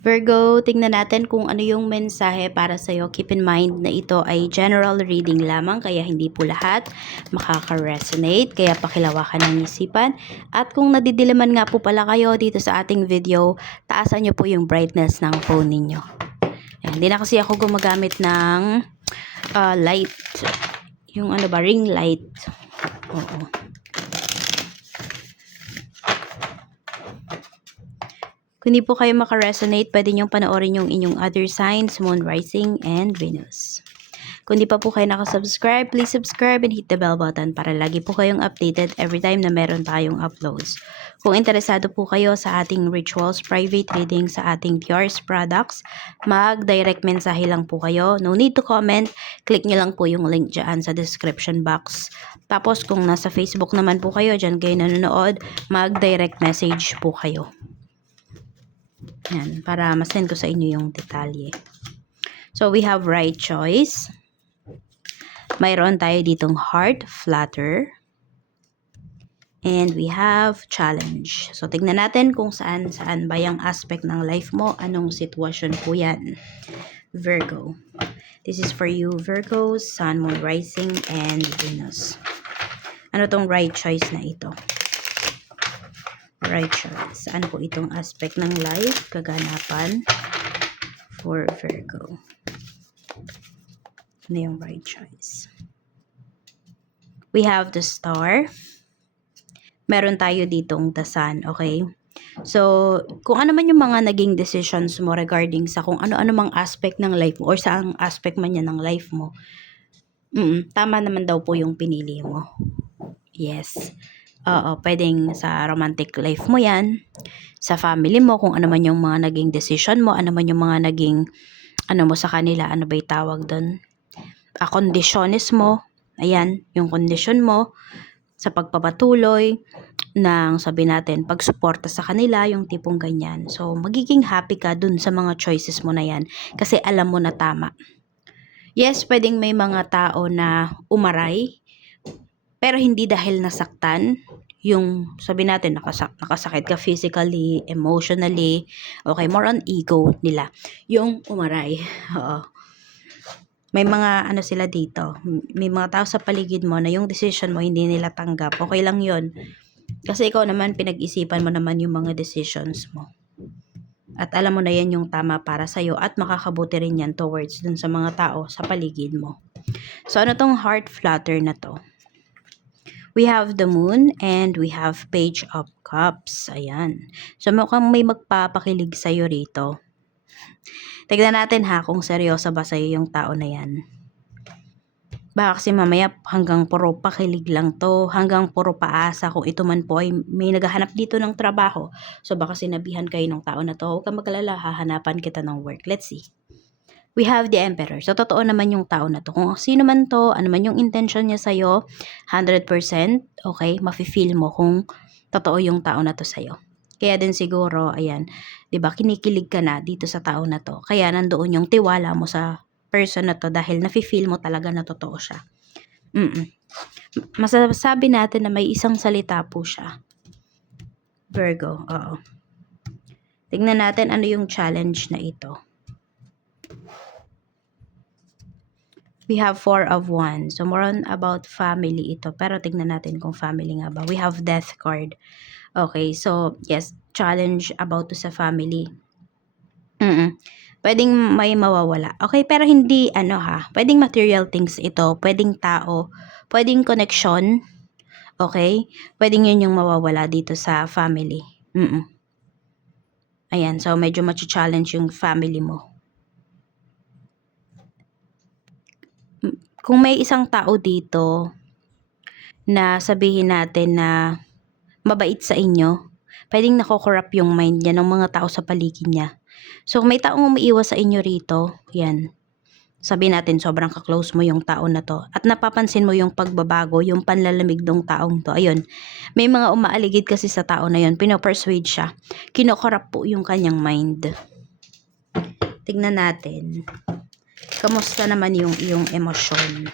Virgo, tingnan natin kung ano yung mensahe para sa'yo. Keep in mind na ito ay general reading lamang, kaya hindi po lahat makaka-resonate. Kaya pakilawakan ng isipan. At kung nadidiliman nga po pala kayo dito sa ating video, taasan nyo po yung brightness ng phone ninyo. Hindi na kasi ako gumagamit ng light. Yung ano ba, ring light. Oo. Kung hindi po kayo makaresonate, pwede niyong panoorin yung inyong other signs, Moon, Rising, and Venus. Kung hindi pa po kayo nakasubscribe, please subscribe and hit the bell button para lagi po kayong updated every time na meron tayong uploads. Kung interesado po kayo sa ating rituals, private reading sa ating Dior's products, mag-direct mensahe lang po kayo. No need to comment. Click nyo lang po yung link dyan sa description box. Tapos kung nasa Facebook naman po kayo, dyan kayo nanonood, mag-direct message po kayo. Yan, para masend ko sa inyo yung detalye. So, we have right choice. Mayroon tayo ditong heart flutter. And we have challenge. So, tignan natin kung saan ba yung aspect ng life mo. Anong sitwasyon po yan. Virgo. This is for you, Virgo, Sun, Moon, Rising, and Venus. Ano tong right choice na ito? Right choice. Saan po itong aspect ng life, kaganapan for Virgo? Ano yung right choice? We have the star. Meron tayo ditong the sun, okay? So, kung ano man yung mga naging decisions mo regarding sa kung ano-ano mang aspect ng life mo or saang aspect man yan ng life mo, tama naman daw po yung pinili mo. Yes. Oo, pwedeng sa romantic life mo yan, sa family mo, kung ano man yung mga naging decision mo, ano man yung mga naging, ano mo sa kanila, ano ba'y tawag doon? Kondisyones mo, ayan, yung kondisyon mo, sa pagpapatuloy, ng sabi natin, pagsuporta sa kanila, yung tipong ganyan. So, magiging happy ka dun sa mga choices mo na yan, kasi alam mo na tama. Yes, pwedeng may mga tao na umaray, pero hindi dahil nasaktan, yung sabi natin nakasakit ka physically, emotionally, okay, more on ego nila, yung umaray. Oo. May mga ano sila dito, may mga tao sa paligid mo na yung decision mo hindi nila tanggap, okay lang yon. Kasi ikaw naman, pinag-isipan mo naman yung mga decisions mo. At alam mo na yan yung tama para sa'yo at makakabuti rin yan towards dun sa mga tao sa paligid mo. So, ano tong heart flutter na to? We have the moon and we have page of cups. Ayan. So, mukhang may magpapakilig sa'yo rito. Tignan natin ha kung seryoso ba sa'yo yung tao na yan. Baka kasi mamaya hanggang puro pakilig lang to, hanggang puro paasa kung ito man po ay may naghahanap dito ng trabaho. So, baka sinabihan kayo ng tao na to, huwag kang mag-alala, hahanapan kita ng work. Let's see. We have the Emperor. So, totoo naman yung tao na to. Kung sino man to, ano man yung intention niya sa'yo, 100%, okay, mafe-feel mo kung totoo yung tao na to sa'yo. Kaya din siguro, ayan, 'di ba, kinikilig ka na dito sa tao na to. Kaya nandoon yung tiwala mo sa person na to dahil nafe-feel mo talaga na totoo siya. Masasabi natin na may isang salita po siya. Virgo, oo. Tingnan natin ano yung challenge na ito. We have 4 of Wands. So, more on about family ito. Pero tignan natin kung family nga ba. We have Death card. Okay, so, yes, challenge about to sa family. Pwedeng may mawawala. Okay, pero hindi, ano ha, pwedeng material things ito. Pwedeng tao. Pwedeng connection. Okay? Pwedeng yun yung mawawala dito sa family. Ayan, so medyo machi-challenge yung family mo. Kung may isang tao dito na sabihin natin na mabait sa inyo, pwedeng nako-corrupt yung mind niya ng mga tao sa paligid niya. So, kung may taong umiiwas sa inyo rito, yan. Sabihin natin, sobrang ka-close mo yung tao na to. At napapansin mo yung pagbabago, yung panlalamig ng taong to. Ayun, may mga umaaligid kasi sa tao na yun. Pinopersuade siya. Kino-corrupt po yung kanyang mind. Tignan natin. Kamusta naman yung iyong emosyon?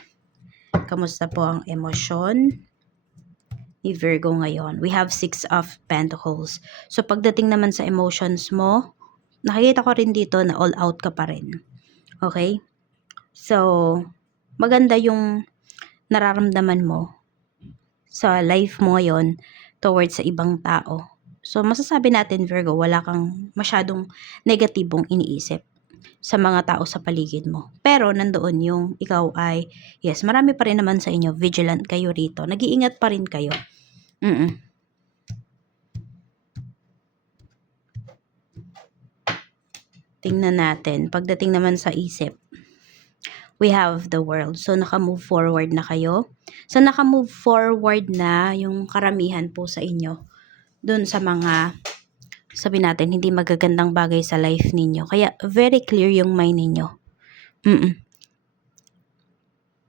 Kamusta po ang emosyon ni Virgo ngayon? We have 6 of Pentacles. So, pagdating naman sa emotions mo, nakikita ko rin dito na all out ka pa rin. Okay? So, maganda yung nararamdaman mo sa life mo ngayon towards sa ibang tao. So, masasabi natin, Virgo, wala kang masyadong negatibong iniisip sa mga tao sa paligid mo. Pero, nandoon yung ikaw ay, yes, marami pa rin naman sa inyo, vigilant kayo rito. Nag-iingat pa rin kayo. Tingnan natin. Pagdating naman sa isip, we have the world. So, naka-move forward na kayo. So, naka-move forward na yung karamihan po sa inyo dun sa mga, sabi natin, hindi magagandang bagay sa life ninyo. Kaya, very clear yung mind ninyo.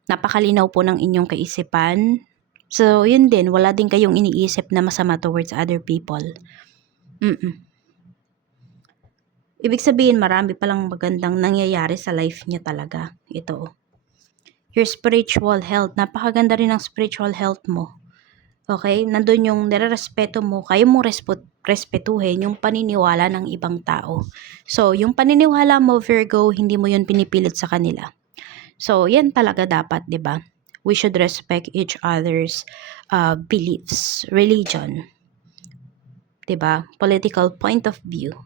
Napakalinaw po ng inyong kaisipan. So, yun din, wala din kayong iniisip na masama towards other people. Ibig sabihin, marami palang magandang nangyayari sa life niya talaga. Ito. Your spiritual health. Napakaganda rin ng spiritual health mo. Okay? Nandun yung nirerespeto mo. Kaya mong respetuhin yung paniniwala ng ibang tao. So, yung paniniwala mo, Virgo, hindi mo yun pinipilit sa kanila. So, yan talaga dapat, di ba? We should respect each other's beliefs, religion. Di ba? Political point of view.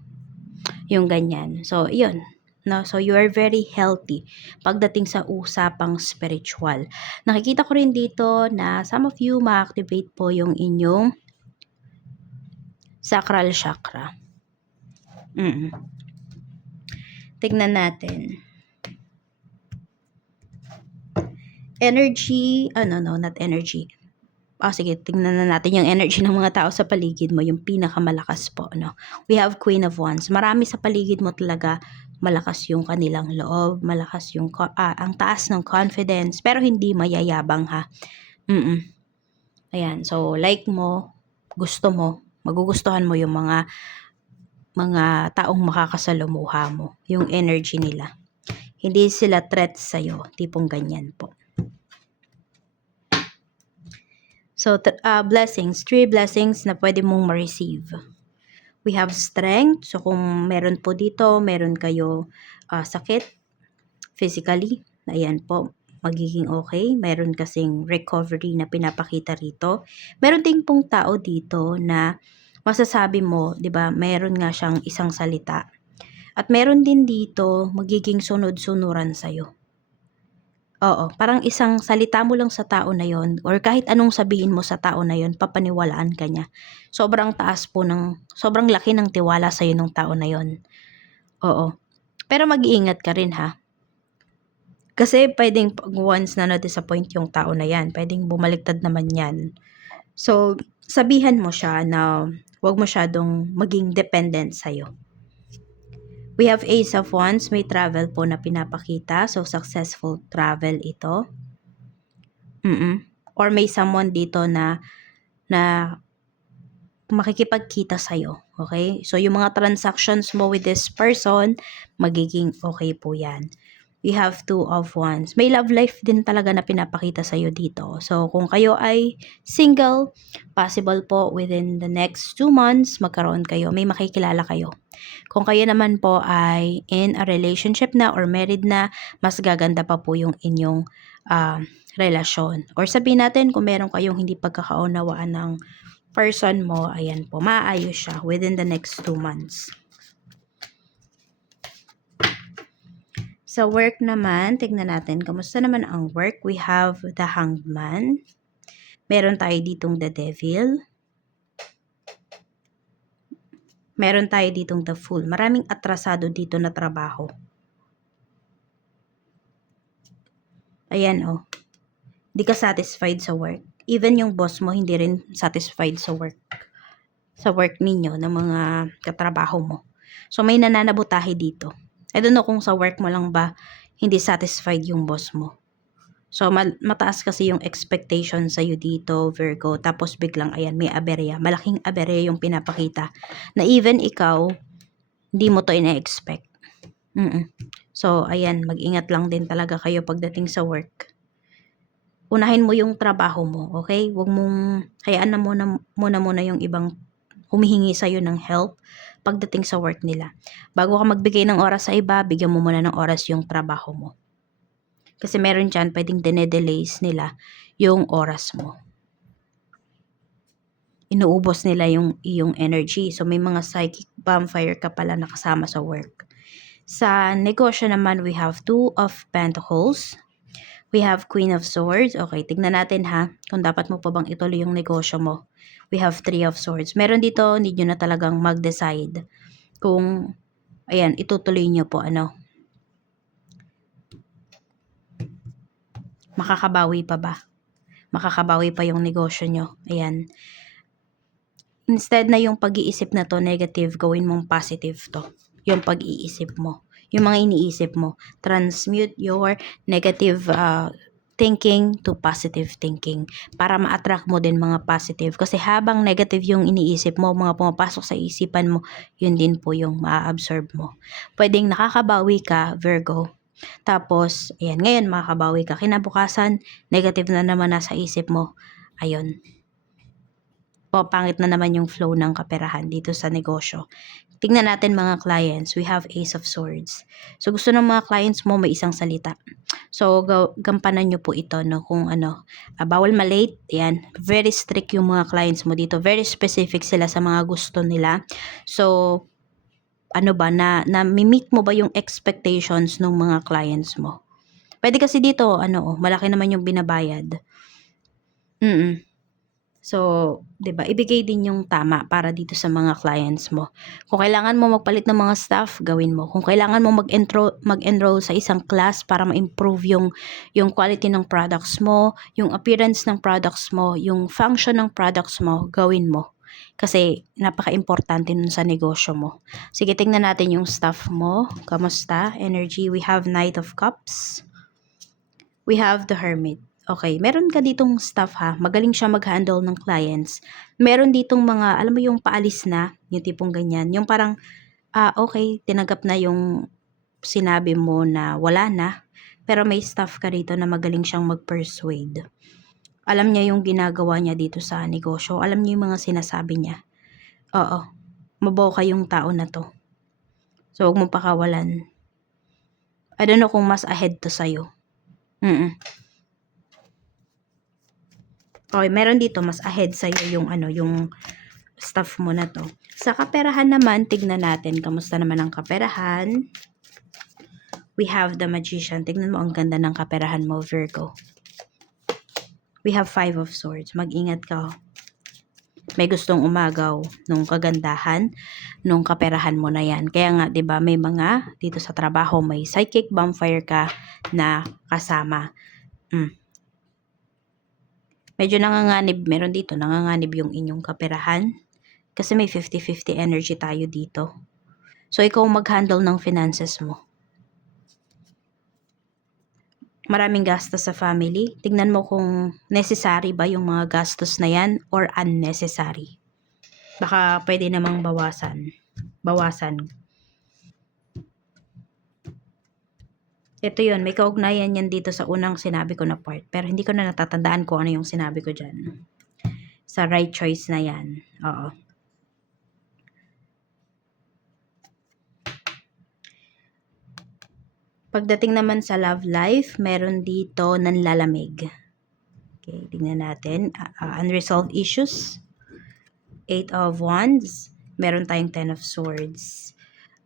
Yung ganyan. So, yun. No? So, you are very healthy pagdating sa usapang spiritual. Nakikita ko rin dito na some of you ma-activate po yung inyong sacral chakra. Tignan natin. Energy, no, not energy. Sige, tingnan na natin yung energy ng mga tao sa paligid mo, yung pinakamalakas po, no? We have Queen of Wands. Marami sa paligid mo talaga, malakas yung kanilang loob, malakas yung, ang taas ng confidence, pero hindi mayayabang, ha? Ayan, so like mo, gusto mo, magugustuhan mo yung mga taong makakasalumuha mo, yung energy nila. Hindi sila threat sa'yo, tipong ganyan po. So, blessings, 3 blessings na pwede mong ma-receive. We have strength. So, kung meron po dito, meron kayo sakit physically, ayan po, magiging okay. Meron kasing recovery na pinapakita rito. Meron ding pong tao dito na masasabi mo, di ba, meron nga siyang isang salita. At meron din dito, magiging sunod-sunuran sa'yo. Oo, parang isang salita mo lang sa tao na yon or kahit anong sabihin mo sa tao na yon, papaniwalaan ka niya. Sobrang sobrang laki ng tiwala sa'yo ng tao na yon. Oo. Pero mag-iingat ka rin, ha? Kasi pwedeng once na na-disappoint yung tao na yan, pwedeng bumaliktad naman yan. So, sabihan mo siya na huwag masyadong maging dependent sa'yo. We have Ace of Wands, may travel po na pinapakita. So, successful travel ito. Or may someone dito na makikipagkita sa'yo. Okay? So, yung mga transactions mo with this person, magiging okay po yan. We have Two of Wands. May love life din talaga na pinapakita sa'yo dito. So, kung kayo ay single, possible po within the next 2 months, magkaroon kayo, may makikilala kayo. Kung kayo naman po ay in a relationship na or married na, mas gaganda pa po yung inyong relasyon. Or sabihin natin, kung meron kayong hindi pagkakaunawaan ng person mo, ayan po, maayos siya within the next 2 months. Sa work naman, tignan natin, kamusta naman ang work? We have the Hanged Man. Meron tayo ditong the Devil. Meron tayo ditong the Fool. Maraming atrasado dito na trabaho. Ayan, oh. Di ka satisfied sa work. Even yung boss mo, hindi rin satisfied sa work. Sa work ninyo, ng mga katrabaho mo. So, may nananabutahe dito. I don't know kung sa work mo lang ba hindi satisfied yung boss mo. So, mataas kasi yung expectation sa'yo dito, Virgo. Tapos biglang, ayan, may aberya. Malaking aberya yung pinapakita. Na even ikaw, hindi mo to ina-expect. So, ayan, mag-ingat lang din talaga kayo pagdating sa work. Unahin mo yung trabaho mo, okay? Huwag mong, hayaan na muna yung ibang humihingi sa'yo ng help pagdating sa work nila. Bago ka magbigay ng oras sa iba, bigyan mo muna ng oras yung trabaho mo. Kasi meron dyan, pwedeng dinedelays nila yung oras mo. Inuubos nila yung iyong energy. So, may mga psychic vampire ka pala nakasama sa work. Sa negosyo naman, we have Two of Pentacles. We have Queen of Swords. Okay, tignan natin ha, kung dapat mo pa bang ituloy yung negosyo mo. We have Three of Swords. Meron dito, need nyo na talagang mag-decide kung, ayan, itutuloy nyo po, makakabawi pa ba? Makakabawi pa yung negosyo nyo. Ayan. Instead na yung pag-iisip na to negative, gawin mong positive to. Yung pag-iisip mo. Yung mga iniisip mo. Transmute your negative thinking to positive thinking. Para ma-attract mo din mga positive. Kasi habang negative yung iniisip mo, mga pumapasok sa isipan mo, yun din po yung ma-absorb mo. Pwedeng nakakabawi ka, Virgo. Tapos, ayan, ngayon makakabawi ka. Kinabukasan, negative na naman nasa isip mo. Ayun. Pangit na naman yung flow ng kaperahan dito sa negosyo. Tingnan natin mga clients. We have Ace of Swords. So, gusto ng mga clients mo may isang salita. So, gampanan nyo po ito, no? Kung bawal malate. Yan. Very strict yung mga clients mo dito. Very specific sila sa mga gusto nila. So, na-meet mo ba yung expectations ng mga clients mo? Pwede kasi dito, malaki naman yung binabayad. So, 'di ba, ibigay din yung tama para dito sa mga clients mo. Kung kailangan mo magpalit ng mga staff, gawin mo. Kung kailangan mo mag-enroll sa isang class para ma-improve yung quality ng products mo, yung appearance ng products mo, yung function ng products mo, gawin mo. Kasi napaka-importante nun sa negosyo mo. Sige, tingnan natin yung staff mo. Kamusta? Energy, we have Knight of Cups. We have the Hermit. Okay, meron ka ditong staff ha, magaling siya mag-handle ng clients. Meron ditong mga, alam mo yung paalis na, yung tipong ganyan, yung parang, okay, tinanggap na yung sinabi mo na wala na, pero may staff ka dito na magaling siyang mag-persuade. Alam niya yung ginagawa niya dito sa negosyo, alam niya yung mga sinasabi niya. Oo, maboka yung tao na to. So, huwag mong pakawalan. I don't know kung mas ahead to sa'yo. Okay, meron dito mas ahead sa iyo yung staff mo na to. Sa kaperahan naman, tignan natin kamusta naman ang kaperahan. We have the Magician. Tignan mo ang ganda ng kaperahan mo, Virgo. We have Five of Swords. Mag-ingat ka. May gustong umagaw nung kagandahan nung kaperahan mo na yan. Kaya nga, 'di ba, may mga dito sa trabaho may psychic vampire ka na kasama. Medyo nanganganib, meron dito, nanganganib yung inyong kaperahan. Kasi may 50-50 energy tayo dito. So, ikaw mag-handle ng finances mo. Maraming gastos sa family. Tignan mo kung necessary ba yung mga gastos na yan or unnecessary. Baka pwede namang bawasan. Ito yun, may kaugnayan yan dito sa unang sinabi ko na part. Pero hindi ko na natatandaan kung ano yung sinabi ko dyan. Sa right choice na yan. Oo. Pagdating naman sa love life, meron dito nanlalamig. Okay, tingnan natin. Unresolved issues. 8 of Wands. Meron tayong 10 of Swords.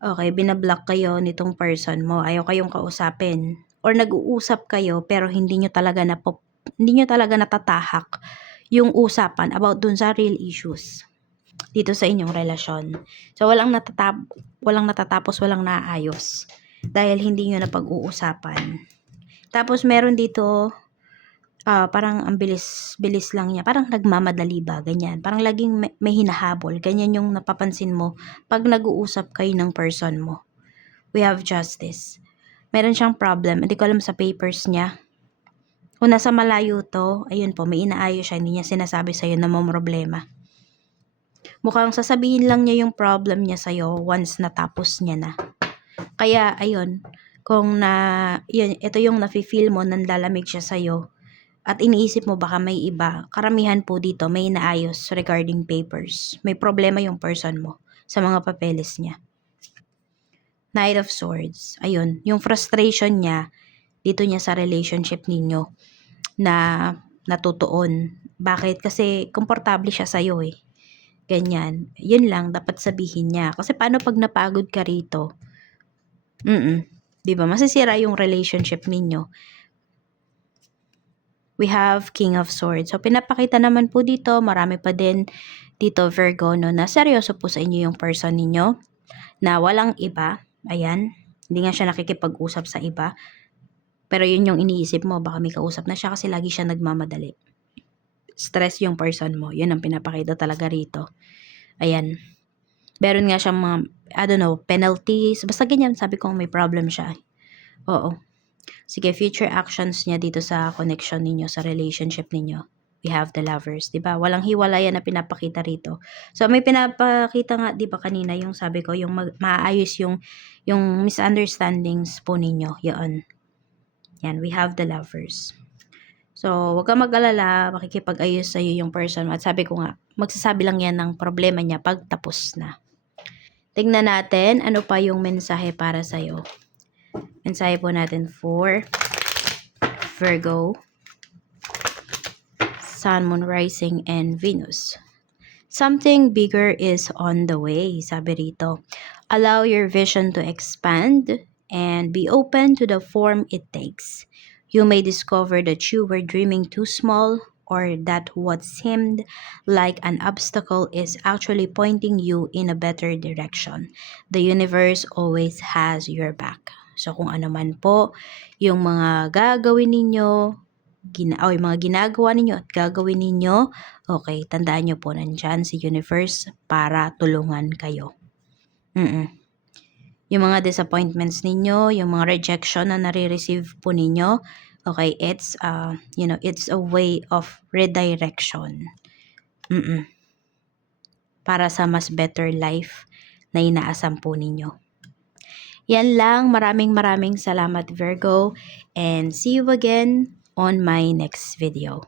Okay, binablock kayo nitong person mo. Ayaw kayong kausapin. Or nag-uusap kayo pero hindi nyo talaga natatahak yung usapan about dun sa real issues dito sa inyong relasyon. So, walang natatapos, walang naayos. Dahil hindi nyo na pag-uusapan. Tapos, meron dito, parang ang bilis lang niya. Parang nagmamadali ba, ganyan. Parang laging may hinahabol. Ganyan yung napapansin mo pag nag-uusap kayo ng person mo. We have Justice. Meron siyang problem. Hindi ko alam sa papers niya. Kung nasa malayo to, ayun po, may inaayos siya. Hindi niya sinasabi sa'yo na may problema. Mukhang sasabihin lang niya yung problem niya sa'yo once natapos niya na. Kaya, ayun, ito yung nafe-feel mo, nanlalamig siya sa'yo, at iniisip mo baka may iba, karamihan po dito, may inaayos regarding papers. May problema yung person mo. sa mga papeles niya. Knight of Swords. Ayun, yung frustration niya dito niya sa relationship ninyo na natutuon. Bakit? Kasi komportable siya sa'yo eh. Ganyan. Yun lang dapat sabihin niya. Kasi paano pag napagod ka rito? Di ba? Masisira yung relationship ninyo. We have King of Swords. So, pinapakita naman po dito, marami pa din dito Virgo, no, na seryoso po sa inyo yung person ninyo, na walang iba. Ayan. Hindi nga siya nakikipag-usap sa iba. Pero yun yung iniisip mo, baka may kausap na siya kasi lagi siya nagmamadali. Stress yung person mo. Yun ang pinapakita talaga rito. Ayan. Meron nga siyang mga, I don't know, penalties. Basta ganyan, sabi ko may problem siya. Oo. Sige, future actions niya dito sa connection ninyo, sa relationship ninyo. We have the Lovers, 'di ba? Walang hiwalayan na pinapakita rito. So may pinapakita nga 'di ba kanina yung sabi ko, yung maayos yung misunderstandings po ninyo. 'Yon. Yan, we have the Lovers. So, wag kang mag-alala, makikipag-ayos sa iyo yung person mo. At sabi ko nga, magsasabi lang yan ng problema niya pag tapos na. Tingnan natin ano pa yung mensahe para sa iyo. Mensahe po natin for Virgo, Sun, Moon, Rising, and Venus. Something bigger is on the way, sabi rito. Allow your vision to expand and be open to the form it takes. You may discover that you were dreaming too small or that what seemed like an obstacle is actually pointing you in a better direction. The universe always has your back. So kung ano man po yung mga gagawin ninyo, yung mga ginagawa ninyo at gagawin ninyo, okay, tandaan nyo po nandyan si universe para tulungan kayo. Yung mga disappointments ninyo, yung mga rejection na nare-receive po ninyo, okay, it's it's a way of redirection. Para sa mas better life na inaasam po ninyo. Yan lang, maraming salamat Virgo, and see you again on my next video.